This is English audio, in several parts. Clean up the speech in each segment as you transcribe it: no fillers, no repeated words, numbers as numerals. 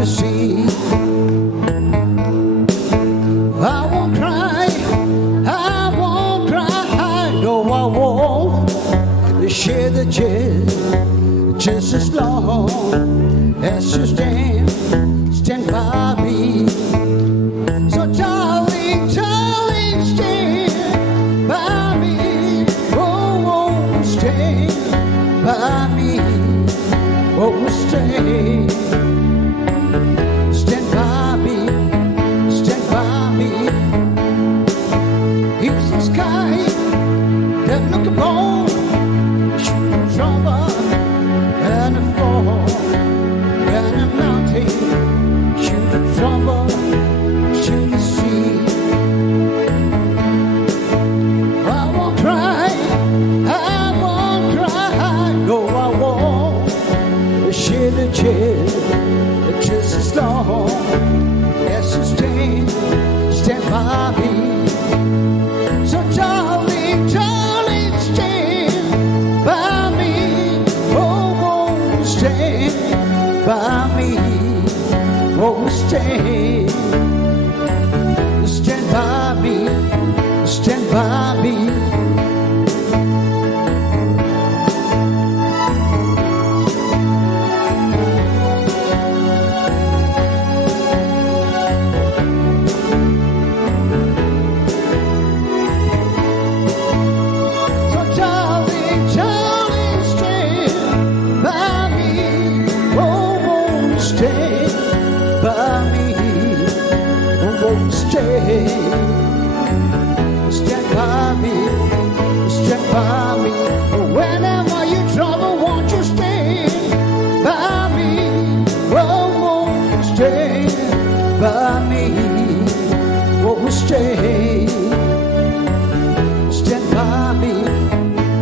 you see. I won't cry, I won't cry, no I won't shed a tear just as long as you stand by me. So darling, darling, stand by me, oh, stand by me, oh, stand. Stand by me, stand by me. It's the sky that look upon, shoot trouble and a fall, and a mountain, shoot the trouble, shoot the sea. I won't cry, I won't cry, no I won't shed a tear just as long as you stand by me. So darling, darling, stand by me, oh, stand by me, oh, stand by me, stand by me. By me, oh, stand by me, stand by me. Whenever you trouble, won't you stand by me, oh, stand by me, oh, stand by me,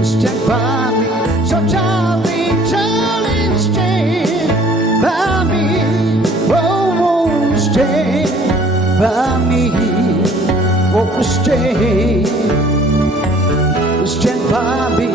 stand by me. So darling, darling, stand by me, oh, stand by me, oh, stand by me.